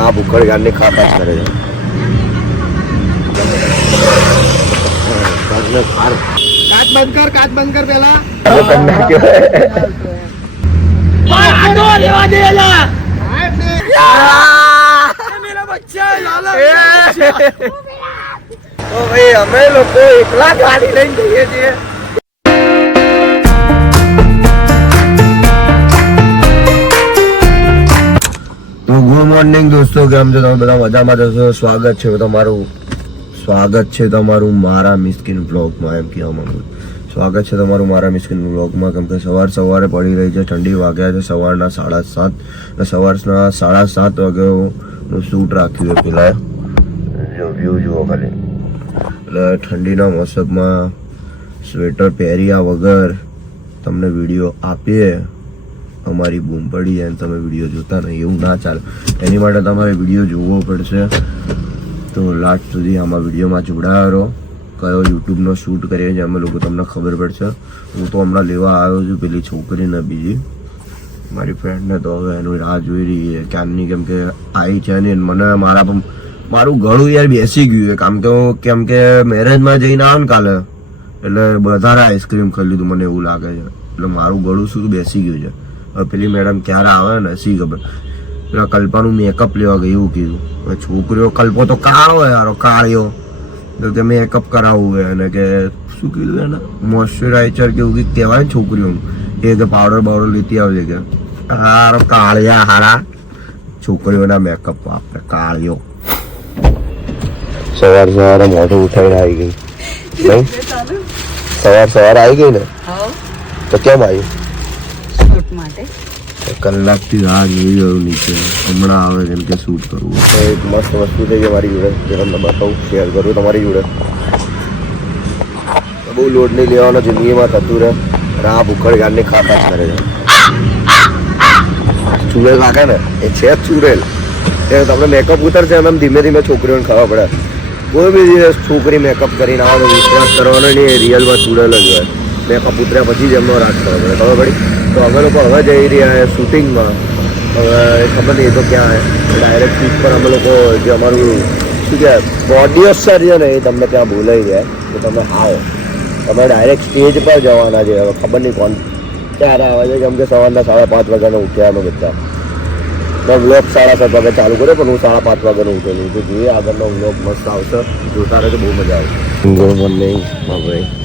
આ ભૂખડ ગાડની ખાતા જ કરે છે પગને ફાર કાચ બંધ કર કાચ બંધ કર પેલા ચાલુ કરી નાખ્યો. તો ભાઈ અમે લોકો એકલા ગાડી લઈને જઈએ છીએ તો ગુડ મોર્નિંગ દોસ્તો, કેમ છો? તમે બધા મજામાં જશો સ્વાગત છે તમારું, સ્વાગત છે તમારું મારા મિસ્કિન બ્લોગમાં એમ કહેવા માંગુ સ્વાગત છે તમારું મારા મિસ્કિન બ્લોગમાં કેમ કે સવાર સવારે પડી રહી છે, ઠંડી વાગ્યા છે, સવારના સાડા સાત સવારના સાડા સાત વાગ્યાનું શૂટ રાખ્યું છે પેલા જો વ્યૂ જુઓ ખાલી. એટલે ઠંડીના મોસમમાં સ્વેટર પહેર્યા વગર તમને વીડિયો આપીએ. અમારી બૂમ પડી જાય તમે વીડિયો જોતા નહીં, એવું ના ચાલે. એની માટે તમારે વીડિયો જોવો પડશે. તો લાસ્ટ સુધી આમાં વિડીયોમાં જોડાયો રહો. કયો યુટ્યુબનો શૂટ કરીએ છીએ અમે લોકો તમને ખબર પડશે. હું તો હમણાં લેવા આવ્યો છું, પેલી છોકરીને બીજી. મારી ફ્રેન્ડને તો હવે એનું રાહ જોઈ રહી છે. ક્યાંની કેમ કે આવી છે ને મને મારા પણ મારું ગળું યાર બેસી ગયું છે. કામ હું- કેમ કે મેરેજમાં જઈને આવ્યો ને કાલે. એટલે વધારે આઈસ્ક્રીમ ખાઈ લીધું, મને એવું લાગે છે. એટલે મારું ગળું શું બેસી ગયું છે. પેલી મેડમ ક્યારે આવે ને શી ખબર. પેલા કલ્પાનું મેકઅપ લેવા ગઈ એવું કીધું. છોકરીઓ કલ્પો તો કાળો યારો કાળ્યો તો તે મેકઅપ કરાવવું હોય અને કે શું કીધું એને? મોઇશ્ચરાઇઝર કે એવું કંઈક કહેવાય ને છોકરીઓનું. એ કે પાવડર બાવડર લેતી આવજે કે. હારો કાળિયા હારા. છોકરીઓના મેકઅપ આપણે કાળિયો સવાર સવારે મોઢું ઉઠાવીને આવી ગઈ. સવાર સવાર આવી ગઈ ને? તો કેમ આવી? શૂટ માટે. કલાકથી રાહ જોઈ રહ્યો નીચે. હમણાં આવે કેમ કે શૂટ કરવું. એક મસ્ત વસ્તુ છે મારી જોડે. જે તમને બતાવું શેર કરું તમારી જોડે. બહુ લોડ નહીં લેવાનો જિંદગીમાં થતું રહે. રાહ ભૂખડ ગાડને ખાતા જ કરે છે. ચૂરેલ નાખે ને? એ છે જ ચુરેલ એ તમને મેકઅપ ઉતરશે એમ ધીમે ધીમે છોકરીઓને ખાવા પડે. કોઈ બી દિવસ છોકરી મેકઅપ કરીને આવે વિશ્વાસ કરવાનો નહીં એ રિયલમાં ચૂરેલ જ હોય. મેકઅપ ઉતર્યા પછી જ એમનો ખબર પડે ખબર પડી. તો અમે લોકો હવે જઈ રહ્યા શૂટિંગમાં. હવે ખબર નહીં તો ક્યાં ડાયરેક્ટ શૂટ પર અમે લોકો જે અમારું શું કહેવાય ઓસ્ચર છે ને એ તમને ત્યાં બોલાઈ જાય તો તમે આવો. તમે ડાયરેક્ટ સ્ટેજ પર જવાના છે. હવે ખબર નહીં કોણ ક્યારે આવે છે. કેમ કે સવારના સાડા પાંચ વાગ્યાનો ઉઠ્યા અમે બધા. મેં વ્લોગ સાડા સાત વાગે ચાલુ કર્યો, પણ હું સાડા પાંચ વાગ્યાનો ઉઠેલું તો જોઈએ આગળનો વ્લોગ મસ્ત આવશે. જોતા રહેજો, બહુ મજા આવશે. ગુડ મોર્નિંગ ભાઈ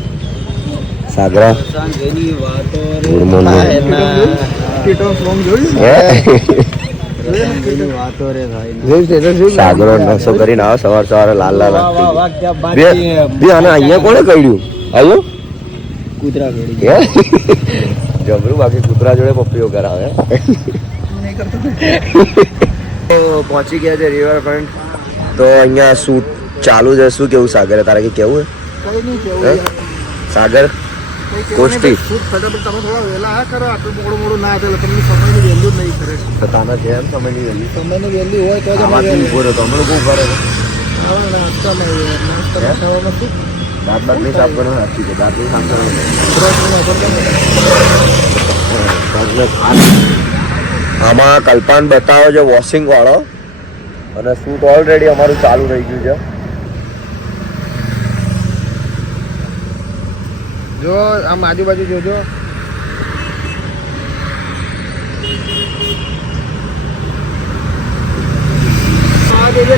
સાગરા. ગુડ મોર્નિંગ સાગરો નસો કરીને આવો સવાર સવારે લાલ લાલ બે અને અહીંયા કોણે કર્યું? આવ્યો કૂતરા જબરું બાકી કૂતરા જોડે પપ્પીઓ કરાવે. તો પહોંચી ગયા છે રિવર ફ્રન્ટ તો અહીંયા શૂટ ચાલુ છે? શું કેવું સાગર? તારે કે કેવું હે? કેવું સાગર? કોષ્ટી. તમે જેમ સમયની વેલ્યુ. સમયની વેલ્યુ હોય તો ઊભો રહ્યો તો અમે લોકો ઊભા દાંત બાંત નહીં સાફ કરવાનો સાચી છે. દાંત નહીં સાફ કરવાનો. આમાં કલ્પાન બતાવો છે વોશિંગ વાળો. અને શૂટ ઓલરેડી અમારું ચાલુ રહી ગયું છે. જો, આમ આજુબાજુ જોજો.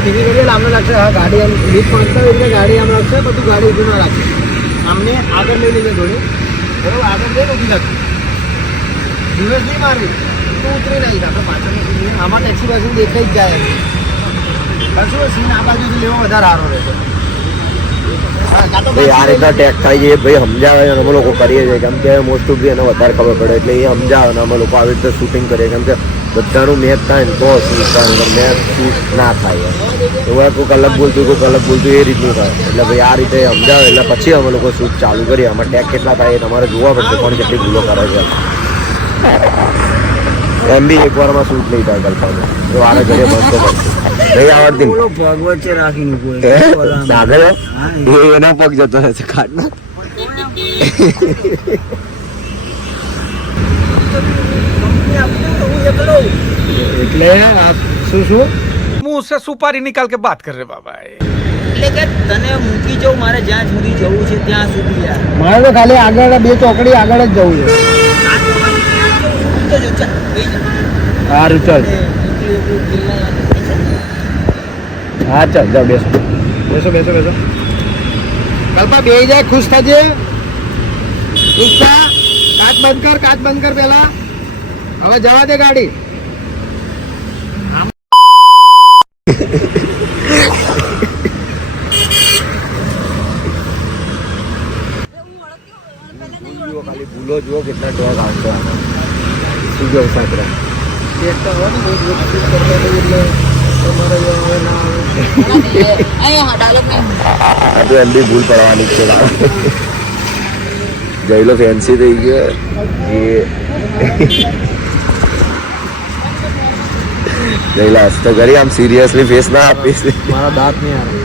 ધીમી કરીએ આમને લાગશે. હા, ગાડી આમ પહોંચતા એટલે ગાડી આમ લાગશે બધું ગાડી ઊભી ના રાખશે આમને આગળ લઈ લઈએ થોડી બરોબર, આગળ જઈને ઊભી રાખશે દિવસ નહીં મારવી, તું ઉતરી નહીં આપણે પાછળ આમાં ટેક્સી બાજુ દેખાઈ જ જાય. પાછું સીન આ બાજુથી લેવો વધારે સારો રહેશે. ભાઈ, આ રીતના ટેક થાય છે, ભાઈ, સમજાવે અને અમે લોકો કરીએ છીએ. કેમ કે મોસ્ટ ઓફ એને વધારે ખબર પડે, એટલે એ સમજાવે અને અમે લોકો આવી રીતે શૂટિંગ કરીએ. કેમ કે બધાનું મેચ થાય ને તો શૂટ થાય મેચ શૂટ ના થાય એવું કોઈક અલગ બોલતું કોઈક અલગ બોલતું એ રીતનું થાય. એટલે ભાઈ, આ રીતે સમજાવે, એટલે પછી અમે લોકો શૂટ ચાલુ કરીએ. અમે ટેક કેટલા થાય એ તમારે જોવા પડશે, કોણ કેટલી ભૂલો કરે છે. એમ બી એક વારમાં શૂટ નહીં થાય કલ્પના તો આને ઘરે બસતો પડશે સુપારી નિકાલ કે વાત કર રે બાબા એટલે તને મૂકી જવું મારે જ્યાં સુધી જવું છે ત્યાં સુધી મારે તો ખાલી આગળ બે ચોકડી આગળ જ જવું છે. સારું ચાલ હા ચાલ જાઓ બેસો. બેસો બેસો બેસો. કલ્પા બે જાય ખુશ થજે. થા. કાચ બંધ કર કાચ બંધ કર પેલા હવે જવા દે ગાડી. જુઓ ખાલી ભૂલો જુઓ કેટલા ડોગ આવતો કેવું સાંકરા? આ તો એમ બી ભૂલ પડવાની છે. જયલો ફેન્સી થઈ ગયો. એ જયલા તો કરી આમ સિરિયસલી ફેસ ના આપીશ. મારા દાંત નહીં આવે.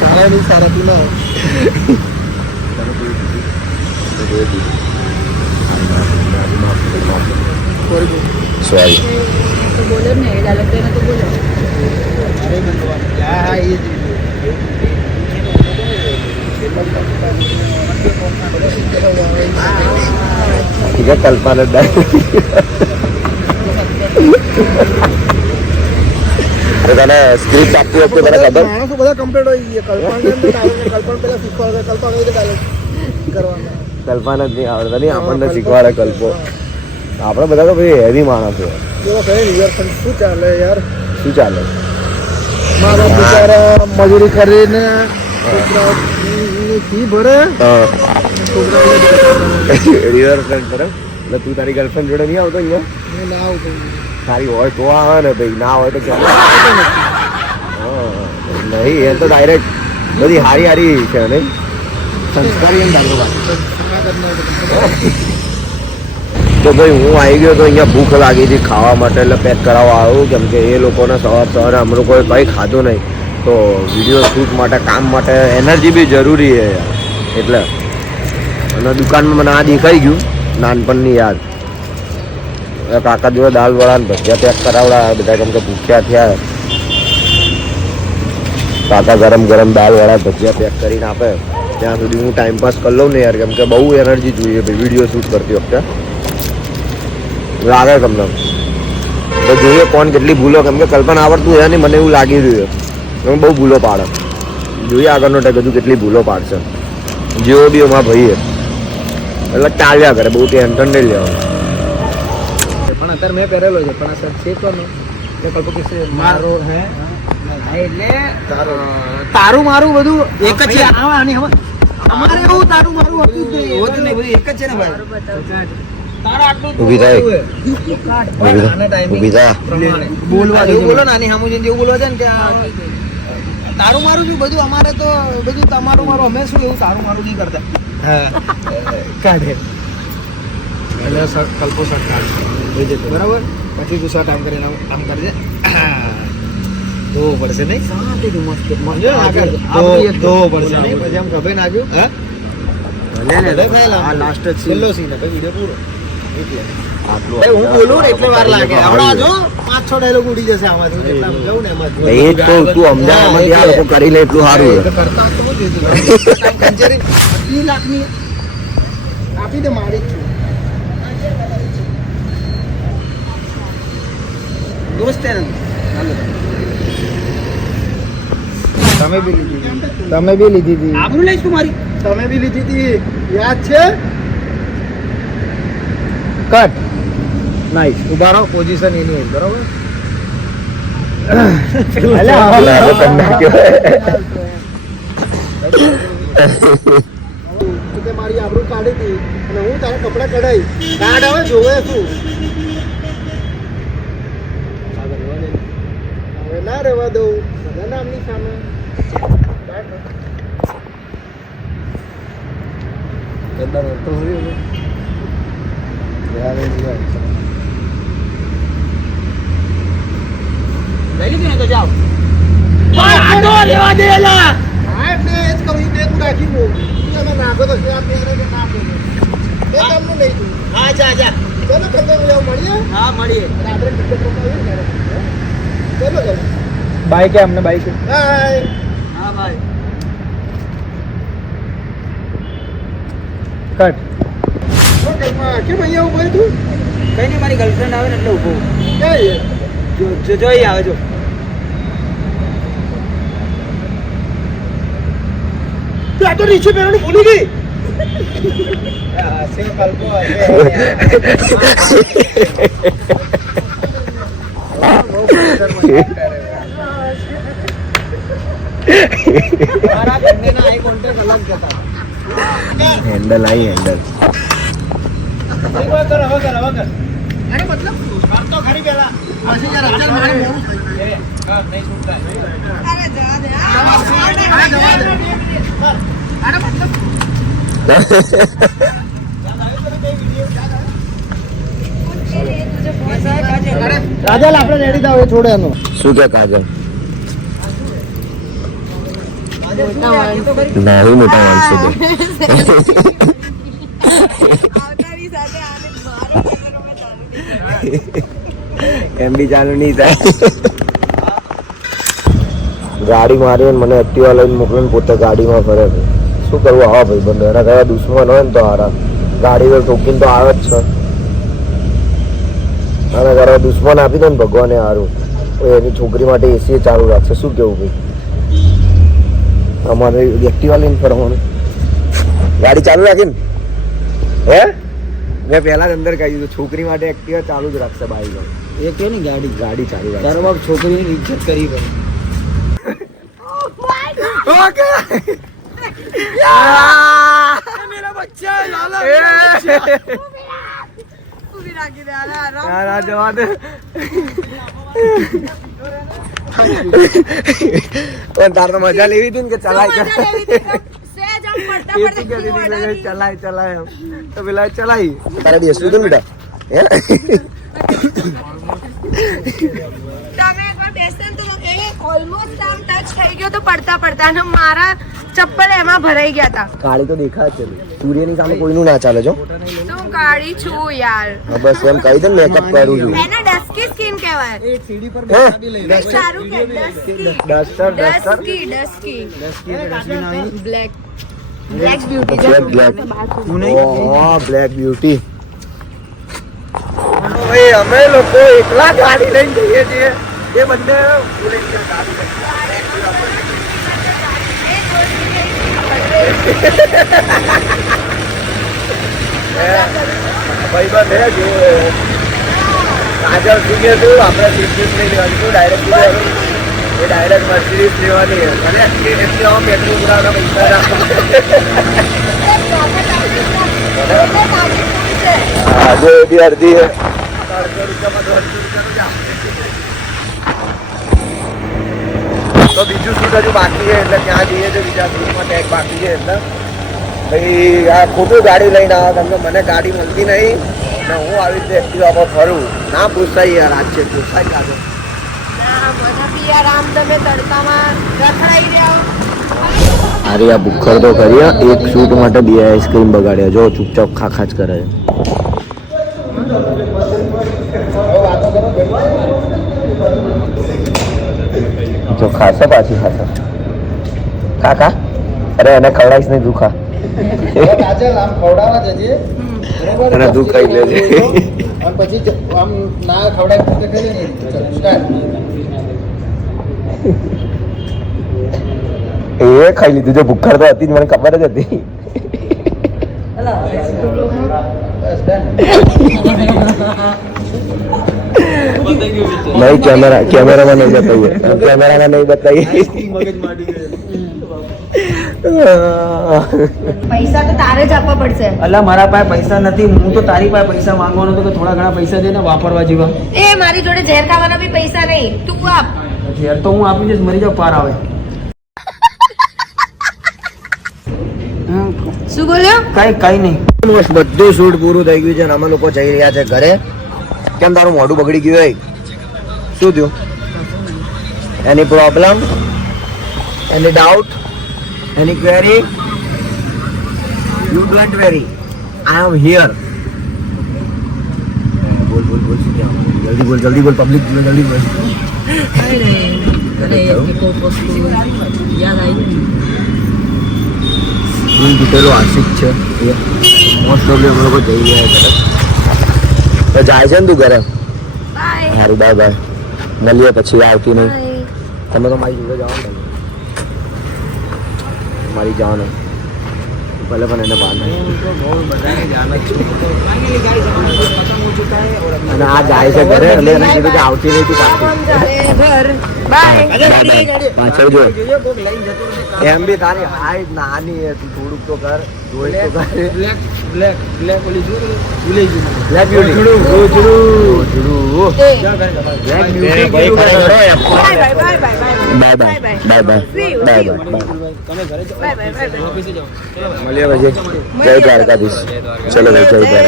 સારા નહીં સારા તું ના સોરી બોલો ને એ ડાયલોગ તો એને તો બોલો હા હા એ જ ઠીક છે કલ્પના ડાયરેક્ટ તો તને સ્ક્રિપ્ટ આપતી વખતે તને ખબર માણસો બધા કમ્પ્લીટ હોય ગયા કલ્પના ને તો dialogue ને કલ્પના પેલા શીખવાડે કલ્પના કઈ રીતે dialogue કરવાના કલ્પના જ નહીં આવડતા નહીં આપણને શીખવાડે કલ્પો આપણે બધા તો ભાઈ હેવી માણસ છે શું ચાલે યાર? શું ચાલે? મા બાપ બિચારા મજૂરી કરીને ફી ભરે. રિવરફ્રન્ટ પર એટલે તું તારી ગર્લફ્રેન્ડ જોડે નહીં આવતો અહીંયા? ના આવતો. સારી હોય તો આવે ને ભાઈ ના હોય તો ચાલે નહીં એ તો ડાયરેક્ટ બધી હારી હારી છે ને સંસ્કારી તો ભાઈ હું આવી ગયો તો અહીંયા ભૂખ લાગી હતી ખાવા માટે, એટલે પેક કરાવવા આવ્યો કેમ કે એ લોકોને સવાર સવારે અમે કોઈ કંઈ ખાધું નહીં. તો વીડિયો શૂટ માટે, કામ માટે એનર્જી બી જરૂરી છે એટલે અને દુકાનમાં મને આ દેખાઈ ગયું, નાનપણની યાદ. કાકા જોડે દાલ વડા ને ભજીયા પેક કરાવડા બધા કેમ કે ભૂખ્યા થયા. કાકા ગરમ ગરમ દાલ વડા ભજીયા પેક કરીને આપે. ત્યાં સુધી હું ટાઈમ પાસ કરી લઉં ને યાર, કેમ કે બહુ એનર્જી જોઈએ ભાઈ વીડિયો શૂટ કરતી વખતે. લાગે તમને? તો જોઈએ કોણ કેટલી ભૂલો કેમ કે કલ્પના આવડતું છે નહીં મને એવું લાગી રહ્યું છે. હું બહુ ભૂલો પાડે. જોઈએ આગળનો ટેક હજુ કેટલી ભૂલો પાડશે. જેવો બી એમાં ભાઈ એટલે ચાલ્યા કરે બહુ ટેન્શન નહીં લેવાનું. પણ અત્યારે મેં પહેરેલો છે પણ આ સર છે કોનો એ કલ્પો કે છે મારો હે એટલે તારું. તારું મારું બધું એક જ છે. આની હવે અમારે એવું તારું મારું હતું જ નહીં. હોતું નહીં, એક જ છે ને ભાઈ. તો ઊભી થાય. હે. ઊભી થા. બોલવા બોલો ને આની જેવું બોલવા છે ને કે તારું મારું શું બધું અમારે તો બધું તમારું મારું અમે શું એવું તારું મારું નહીં કરતા. કાઢે. એટલે કલ્પો કાઢશે બરાબર. પછી ગુસ્સા કામ કરીને આમ- કરજે. ધોવો પડશે નહીં? શાંતિથી મસ્ત ધોવો પડશે નહીં? પછી આમ ખભે નાખ્યું. હા? લે ને, ભલે ખાઈ લાંબુ. આ last જ છે. છેલ્લો સીન હતો, વીડિયો પૂરો. હું બોલું ને એટલે વાર લાગે. સારું હમણાં છે. જો પાંચ છ ડાયલોગ ઉડી જશે આમાંથી. હું જેટલા જઉં ને એમાંથી. એ જ કહું તું સમજાય એમાંથી આ લોકો કરી લે એટલું સારું એ છે તો કરતા તો હું જોઈતું હતું. કંચેરી આટલી લાખની આપી દે મારી જ છું. દોસ્ત છે ને. તમે બી લીધી હતી. તમે બી લીધી હતી. આબરૂ લઈશ તું મારી. તમે બી લીધી હતી. યાદ છે? કટ નાઈસ ઊભા રહો પોઝિશન એની હોય બરોબર. તું તે મારી આબરૂ કાઢી હતી અને હું તારા કપડા કઢાઈ કાઢ હવે જોવે શું હવે ના રહેવા દઉં બધા નામની સામે. ગંદા રડતો લઈ લીધું ને તો હા, એટલે એ જ કહું, બે તું રાખી દો. ઈ અમે નાખો તો આ પહેરે કે ના પહેરે. એ લઈ જવું. હા જા જા. ચલો, કરતા હોય, મળીએ? હા મળીએ. રાત્રે ટિકિટ. બાઈક હે અમને બાઈક હા ભાઈ કટ કેમ અહીંયા ઊભો તું? કઈ નહીં મારી ગર્લફ્રેન્ડ આવે ને એટલે ઊભો ક્યાં જો જો જો અહીં આવે જો. તું આ તો નીચે પહેરવાનું ભૂલી ગઈ? હેન્ડલ આઈ કોન્ટેક્ટ અલગ હેન્ડલ આવી હેન્ડલ એક વાર કર હવે કર હવે કર અરે મતલબ કર ખરી પેલા પછી જરા ચાલ મારે મોડું થઈ ગયું. નહીં છૂટતા. અરે જવા દે. અરે જવા દે. અરે મતલબ રાજલ આપણે રેડી થાવ એ છોડે એનું. શું કે કાજલ? નાની મોટા માણસો એમ બી ચાલુ નહીં થાય. ગાડી મારી મને એક્ટિવા લઈને મોકલે ને પોતે ગાડીમાં ફરે શું કરવું? હા ભાઈ, બંધ. એના કયા દુશ્મન હોય ને તો હારા. ગાડી તો ઠોકીને તો આવે જ છે. અને ઘરે દુશ્મન આપી દે ને ભગવાને સારું એની છોકરી માટે એસી ચાલુ રાખશે. શું કેવું ભાઈ? અમારે એક્ટિવા લઈને ફરવાનું. ગાડી ચાલુ રાખીને હે? મેં પહેલા જ અંદર કહી દીધું છોકરી માટે એક્ટિવા ચાલુ જ રાખશે બાઈક એ કે ને ગાડી? ગાડી ચાલુ રાખશે. તારો બાપ છોકરીની ઇજ્જત કરી કરે યાર જવા દે. પણ તાર તો મજા લેવી હતી ને કે ચલાય ચલાય ચલાય. તો પેલા ચલાઈ. તારે બેસવું ને બેટા? હે? તમે એકવાર બેસતા તો ઓલમોસ્ટ આમ ટચ થઈ ગયો તો પડતા પડતા. અને મારા ચપ્પલ એમાં ભરાઈ ગયા હતા કાળી તો દેખાય જ છે સૂર્યની સામે કોઈનું ના ચાલે જો. તો હું કાળી છું યાર. હા, બસ એમ કહી દે ને મેકઅપ કરું છું. એને ડસ્કી સ્કિન કહેવાય. હે? સારું કે dusky duster duster dusky dusky black black beauty black black ઓહો બ્લેક બ્યુટી અમે લોકો એકલા ગાડી લઈને જઈએ છીએ. એ બંને ગાડી હે જો શું કે તું આપણે લઈ લેવાની ડાયરેક્ટ એ ડાયરેક્ટ મર્સિડીઝ લેવાની અને એટલી એટલી પેટ્રોલ પુરાવાના પૈસા ના જો એ બી અડધી છે. રૂપિયામાં તો બીજું શૂટ હજુ બાકી છે? એટલે ત્યાં જઈએ છે બીજા શૂટમાં ટેગ બાકી છે એટલે. ભાઈ આ ખોટું ગાડી લઈને આવો. તમને મને ગાડી મળતી નહીં. ને હું આવી રીતે એક્ટિવા પર ફરું. ના પૂછાય યાર આજ છે. પૂછાય કાઢો. અરે આ ભૂખર તો કરી એક શૂટ માટે બે આઈસ્ક્રીમ બગાડ્યા જો ચૂપચાપ ખાખા જ કરે જો ખાસો પાછી ખાસો કાકા અરે એને ખવડાવીશ નહીં દુખા? અને દુખાઈ લેજે. પછી આમ ના ખવડાવી તો કરી નહીં ચાલ, start. એ ખાઈ લીધું જો ભૂખર તો હતી જ મને ખબર જ હતી. નહીં કેમેરા કેમેરામાં નહીં બતાવીએ. કેમેરામાં નહીં બતાવીએ. પૈસા તો તારે જ આપવા પડશે. અલા મારા પાસે પૈસા નથી હું તો તારી પાસે પૈસા માંગવાનો તો કે થોડા ઘણા પૈસા દે ને વાપરવા જેવા. એ મારી જોડે ઝેર ખાવાના બી પૈસા નહીં. તું આપ. ઘેર તો હું આપી દઈશ મરી જાવ પાર આવે. શું બોલ્યો? કઈ કઈ નહીં. બસ બધું શૂટ પૂરું થઈ ગયું છે અને અમે લોકો જઈ રહ્યા છે ઘરે. કેમ તારું મોઢું બગડી ગયું હોય? શું થયું? Any problem any doubt any query you don't worry I am here બોલ બોલ બોલ શું જલ્દી બોલ જલ્દી બોલ પબ્લિક જલ્દી બોલ. અને કોઈક વસ્તુ યાદ આવી દિલ આશિક છે. મોસ્ટ ઓફલી અમે લોકો જઈ રહ્યા ઘરે તો જાય છે ને તું ઘરે? બાય સારું બાય બાય મળીએ પછી આવતી નહીં. તમે તો મારી જોડે જાઓ ને મારી જાઓ ને ભલે પણ એને અને આ જાય છે ઘરે પાછી. ઘર બાય પાછળ જો. એમ બી તારી હાઈટ નાની છે તું થોડુંક તો કર જોઈ તો કર. બ્લેક બ્લેક બ્લેક ઓલી જો ભૂલી ગયું. Black beauty રોજડું black beauty bye bye bye bye bye bye bye bye bye bye bye તમે ઘરે જાઓ બાય બાય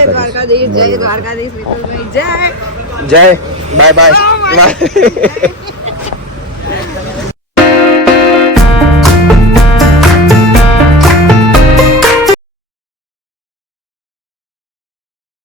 બાય વિપુલભાઈ જય. જય. Bye bye